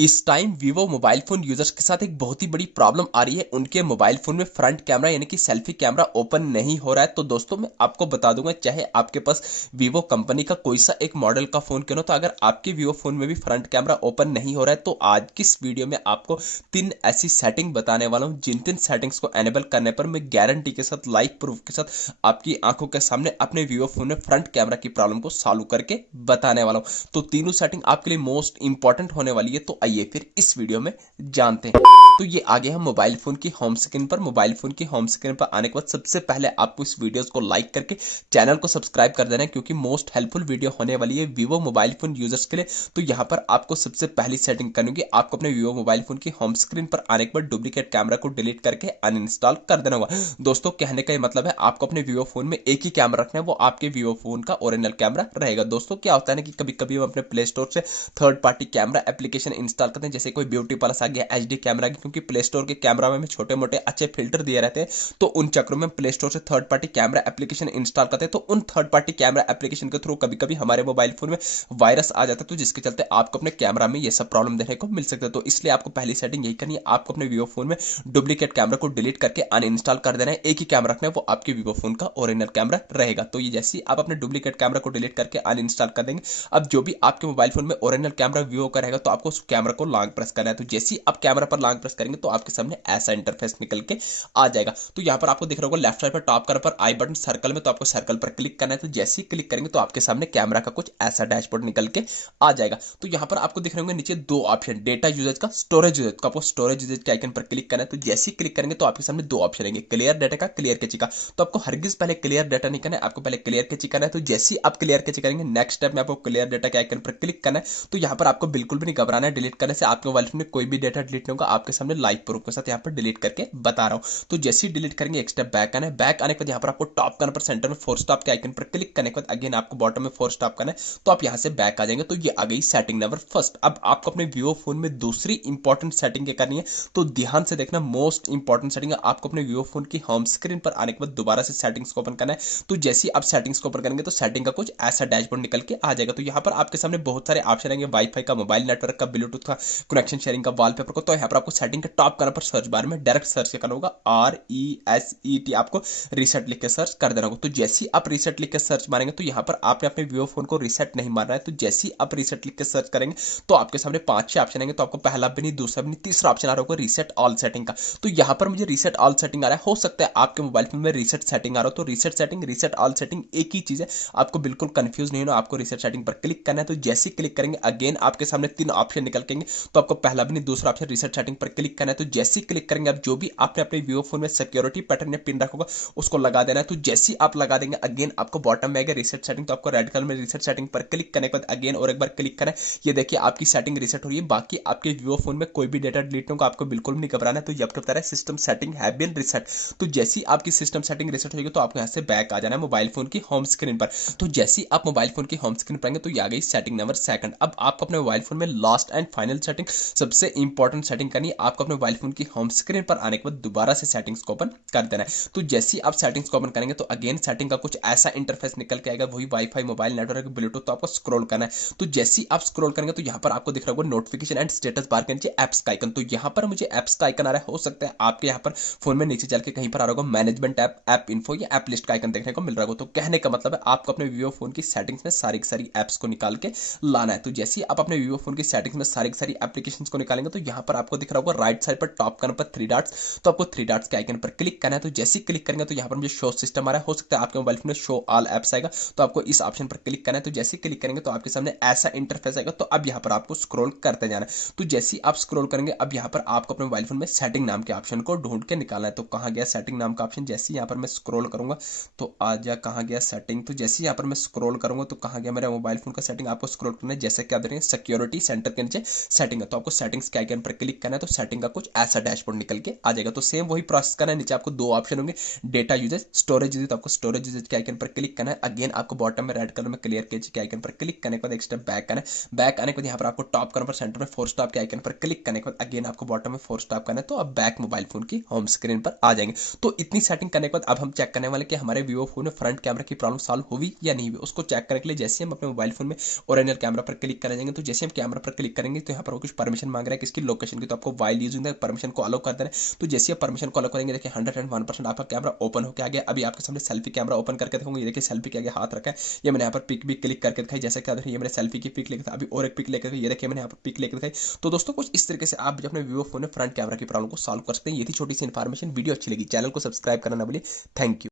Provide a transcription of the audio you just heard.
इस time Vivo mobile phone users के साथ एक बहुत ही बड़ी प्रॉब्लम आ रही है। उनके मोबाइल फोन में फ्रंट कैमरा यानी कि सेल्फी कैमरा ओपन नहीं हो रहा है। तो दोस्तों मैं आपको बता दूंगा, चाहे आपके पास वीवो कंपनी का कोई सा एक मॉडल का फोन क्यों ना, तो अगर आपके वीवो फोन में भी फ्रंट कैमरा ओपन नहीं हो रहा है तो आज की इस वीडियो में आपको 3 ऐसी सेटिंग बताने वाला हूं, जिन 3 सेटिंग्स को एनेबल करने पर मैं गारंटी के साथ, लाइव प्रूफ के साथ आपकी आंखों के सामने अपने वीवो फोन में फ्रंट कैमरा की प्रॉब्लम को सॉल्व करके बताने वाला हूं। तो तीनों सेटिंग आपके लिए मोस्ट इंपॉर्टेंट होने वाली है। तो आइए फिर इस वीडियो में जानते हैं। तो ये आगे हम मोबाइल फोन की होम स्क्रीन पर। मोबाइल फोन की होम स्क्रीन पर आने के बाद सबसे पहले आपको इस वीडियोस को लाइक करके चैनल को सब्सक्राइब कर देना है, क्योंकि मोस्ट हेल्पफुल वीडियो होने वाली है वीवो मोबाइल फोन यूजर्स के लिए। तो यहाँ पर आपको सबसे पहली सेटिंग करनी होगी, आपको अपने वीवो मोबाइल फोन की होम स्क्रीन पर आने के बाद डुप्लीकेट कैमरा को डिलीट करके अनइंस्टॉल कर देना होगा। दोस्तों कहने का ये मतलब है, आपको अपने वीवो फोन में एक ही कैमरा रखना है, वो आपके वीवो फोन का ओरिजिनल कैमरा रहेगा। दोस्तों क्या होता है ना कि कभी कभी हम अपने प्ले स्टोर से third party camera application install करते हैं, जैसे कोई ब्यूटी प्लस आ गया, एचडी कैमरा, क्योंकि प्ले स्टोर के कैमरा में छोटे मोटे अच्छे फिल्टर दिए रहते हैं। तो उन चक्रों में प्ले स्टोर से third party camera application install करते हैं। तो उन थर्ड पार्टी कैमरा एप्लीकेशन के थ्रू कभी कभी हमारे मोबाइल फोन में वायरस आ जाता है, तो जिसके चलते आपको अपने कैमरा में ये सब प्रॉब्लम देखने को मिल सकता है। तो इसलिए आपको पहली सेटिंग यही करनी है, आपको अपने वीवो फोन में डुप्लीकेट कैमरा को डिलीट करके अनइंस्टॉल कर देना है, एक ही कैमरा रखना है, वो आपके वीवो फोन का ओरिजिनल कैमरा रहेगा। तो ये जैसे ही आप अपने डुप्लीकेट कैमरा को डिलीट करके अनइंस्टॉल कर देंगे, अब जो भी आपके मोबाइल फोन में ओरिजिनल कैमरा वीवो का रहेगा, तो आपको उस कैमरा को लॉन्ग प्रेस करना है। तो जैसे ही आप कैमरा पर लॉन्ग प्रेस करेंगे तो आपके सामने ऐसा इंटरफेस निकल के आ जाएगा। तो यहाँ पर आपको दिख रहा होगा लेफ्ट साइड पर टॉप कॉर्नर पर आई बटन सर्कल में, तो आपको सर्कल पर क्लिक करना है। तो जैसे ही क्लिक करेंगे तो आपके सामने कैमरा का कुछ ऐसा डैशबोर्ड निकल के आ जाएगा। तो यहाँ पर आपको दिख रहे होंगे नीचे 2 ऑप्शन, डेटा यूजेज का, स्टोरेज यूजेज का। आपको स्टोरेज यूजेज के आइकन पर क्लिक करना है। तो जैसे ही क्लिक करेंगे तो आपके सामने 2 ऑप्शन आएंगे, क्लियर डेटा का, क्लियर कैची का। तो आपको हरगिज पहले क्लियर डेटा नहीं करना है, आपको पहले क्लियर कैची करना है। तो जैसे ही आप क्लियर कैची करेंगे, नेक्स्ट स्टेप में आपको क्लियर डेटा के आइकन पर क्लिक करना है। तो यहाँ पर आपको बिल्कुल भी नहीं घबराना है, डिलीट करने से आपके मोबाइल फोन में कोई भी डेटा डिलीट नहीं होगा। आपके सामने लाइव प्रूफ के साथ यहाँ पर डिलीट करके बता रहा हूँ। तो जैसे ही डिलीट करेंगे, एक स्टेप बैक आना है। बैक आने के बाद यहाँ पर आपको टॉप करने पर सेंटर में 4 स्टॉप के आइकन पर क्लिक करने के बाद अगेन आपको बॉटम में 4 स्टॉप करना है। तो आप यहाँ से बैक आ जाएंगे। तो ये आ गई सेटिंग नंबर फर्स्ट। अब आपको अपने वीवो फोन में दूसरी इंपॉर्टेंट सेटिंग क्या करनी है, तो ध्यान से देखना। मोस्ट इंपॉर्टेंट सेटिंग है, आपको अपने वीवो फोन की होम स्क्रीन पर आने के बाद दोबारा से सेटिंग्स को ओपन करना है। तो जैसे ही आप सेटिंग्स को ओपन करेंगे तो सेटिंग का कुछ ऐसा डैशबोर्ड निकल के आ जाएगा। तो यहाँ पर आपके सामने बहुत सारे ऑप्शन आएंगे, वाईफाई का, मोबाइल नेटवर्क का, ब्लूटूथ का, कनेक्शन शेयरिंग का, वॉलपेपर को। तो यहाँ पर आपको सेटिंग के टॉप करने पर सर्च बार में डायरेक्ट सर्च करना होगा, RESET, आपको रीसेट लिख के सर्च कर देना होगा। तो जैसे ही आप रीसेट लिख के सर्च मारेंगे तो यहाँ पर आपने अपने वीवो फोन को रीसेट नहीं मारना है। तो जैसे ही आप रीसेट लिख के सर्च करेंगे तो आपके सामने 5-6 ऑप्शन आएंगे। तो आपको पहला भी नहीं, दूसरा भी नहीं, तीसरा ऑप्शन आ रहा होगा रीसेट ऑल सेटिंग का। तो यहाँ पर मुझे रीसेट ऑल सेटिंग आ रहा है, हो सकता है आपके मोबाइल फोन में रीसेट सेटिंग आ रहा हो। तो reset setting, reset all setting एक ही चीज है, आपको बिल्कुल कंफ्यूज नहीं होना। आपको रीसेट सेटिंग पर क्लिक करना है। तो जैसे ही क्लिक करेंगे अगेन आपके सामने 3 ऑप्शन निकलेंगे। तो आपको पहला भी नहीं, दूसरा ऑप्शन रीसेट सेटिंग पर क्लिक करना है। तो जैसे ही क्लिक करेंगे, अब जो भी आपने अपने वीवो फोन में सिक्योरिटी पैटर्न या पिन रखा होगा उसको लगा देना है। तो जैसे ही आप लगा देंगे अगेन आपको बॉटम में आएगा रीसेट सेटिंग। तो आपको रेड कलर में रीसेट सेटिंग पर क्लिक करने के बाद अगेन और एक बार क्लिक करें। ये देखिए आपकी सेटिंग रीसेट हो रही है। बाकी आपके वीवो फोन में कोई भी डेटा डिलीट नहीं होगा, आपको बिल्कुल नहीं घबराना है। तो ये आपको बता रहा है system setting have been reset. तो जैसे ही आपकी सिस्टम सेटिंग रीसेट होगी तो आपको यहाँ से बैक आ जाना है मोबाइल फोन की होम स्क्रीन पर। तो जैसे ही आप मोबाइल फोन की होम स्क्रीन पर आएंगे तो ये आ गई सेटिंग नंबर सेकंड। अब आपको अपने मोबाइल फोन में लास्ट एंड फाइनल सेटिंग, सबसे इंपॉर्टेंट सेटिंग करनी है। आपको अपने मोबाइल फोन की होम स्क्रीन पर आने के बाद दोबारा से सेटिंग्स को ओपन कर देना है। तो जैसे ही आप सेटिंग्स को ओपन करेंगे तो अगेन सेटिंग का कुछ ऐसा इंटरफेस निकल के आएगा, वही वाईफाई, मोबाइल नेटवर्क, ब्लूटूथ। तो आपको स्क्रॉल करना है। तो जैसे ही आप स्क्रॉल करेंगे तो यहाँ पर आपको दिख रहा होगा नोटिफिकेशन एंड स्टेटस बार के नीचे एप्स का आइकन। तो यहाँ पर मुझे एप्स का आइकन आ रहा है, हो सकता है आपके यहाँ पर फोन में नीचे चल के कहीं पर आ रहा होगा मैनेजमेंट ऐप, ऐप इन्फो या ऐप लिस्ट का आइकन देखने को मिल रहा होगा। तो कहने का मतलब है आपको अपने वीवो फोन की सेटिंग्स में सारी सारी एप्स को निकाल के लाना है। तो जैसे ही आप अपने वीवो फोन की सेटिंग्स में सारी सारी एप्लीकेशंस को निकालेंगे तो यहाँ पर आपको दिख रहा होगा राइट साइड पर टॉप करने पर 3 डॉट्स। तो आपको 3 डॉट्स के आइकन पर क्लिक करना है। तो जैसे ही क्लिक करेंगे तो यहाँ पर मुझे शो सिस्टम आ रहा है, हो सकता है आपके मोबाइल फोन में शो ऑल एप्स आएगा। तो आपको इस ऑप्शन पर क्लिक करना है। तो जैसे ही क्लिक करेंगे तो आपके सामने ऐसा इंटरफेस आएगा। तो अब यहाँ पर आपको स्क्रॉल करते जाना है। तो जैसे ही आप स्क्रॉल करेंगे अब यहाँ पर आपको अपने मोबाइल फोन में सेटिंग नाम के ऑप्शन को ढूंढ के निकालना है। तो कहाँ गया सेटिंग नाम का ऑप्शन, जैसे यहाँ पर मैं स्क्रॉल करूंगा तो आ जा, कहाँ गया सेटिंग। तो जैसे यहाँ पर मैं स्क्रॉल करूंगा तो कहाँ गया मेरा मोबाइल फोन का सेटिंग। आपको स्क्रॉल करना है, जैसे कि आप देख रहे हैं सिक्योरिटी सेंटर के नीचे सेटिंग है। तो आपको सेटिंग्स के आइकन पर क्लिक करना है। तो सेटिंग का कुछ ऐसा डैशबोर्ड निकल के आ जाएगा। तो सेम वही प्रोसेस करना है। नीचे आपको 2 ऑप्शन होंगे, डेटा यूजेज, स्टोरेज यूजेज। तो आपको स्टोरेज यूजेज के आइकन पर क्लिक करना है। अगेन आपको बॉटम में रेड कलर में क्लियर कैची के आइकन पर क्लिक करने के बाद एक स्टेप बैक करना है। बैक आने के बाद यहाँ पर आपको टॉप करने पर सेंटर में 4 स्टॉप के आइकन पर क्लिक करने के बाद अगेन आपको बॉटम में 4 स्टॉप करना है। तो अब बैक मोबाइल फोन की होम स्क्रीन पर आ जाएंगे। तो इतनी सेटिंग करने के बाद अब हम चेक करने वाले कि हमारे वीवो फोन में फ्रंट कैमरा की प्रॉब्लम सॉल्व हुई या नहीं हुई। उसको चेक करने के लिए जैसे हम अपने मोबाइल फोन में ओरिजिनल कैमरा पर क्लिक कर जाएंगे तो जैसे हम कैमरा पर क्लिक करेंगे हो यहाँ पर वो कुछ परमिशन मांग रहा है किसकी, लोकेशन की। तो आपको वाइल यूजिंग परमिशन को अलाउ कर देना है। तो जैसे आप परमिशन को अलाउ करेंगे देखिए 101% आपका कैमरा ओपन होकर आ गया। अभी आपके सामने सेल्फी कैमरा ओपन करके दिखाऊंगा। ये देखिए सेल्फी के आगे हाथ रखा है, ये मैंने यहाँ पर पिक भी क्लिक करके दिखाई। जैसे क्या ये मैंने सेल्फी की पिक लेकर था, अभी और एक पिक लेकर ये देखिए मैंने यहाँ पर पिक लेकर दिखाई। तो दोस्तों कुछ इस तरीके से आप भी अपने वीवो फोन में फ्रंट कैमरा की प्रॉब्लम को सॉल्व कर सकते हैं। ये थी छोटी सी इन्फॉर्मेशन। वीडियो अच्छी लगी चैनल को सब्सक्राइब करना ना भूलिए। Thank you.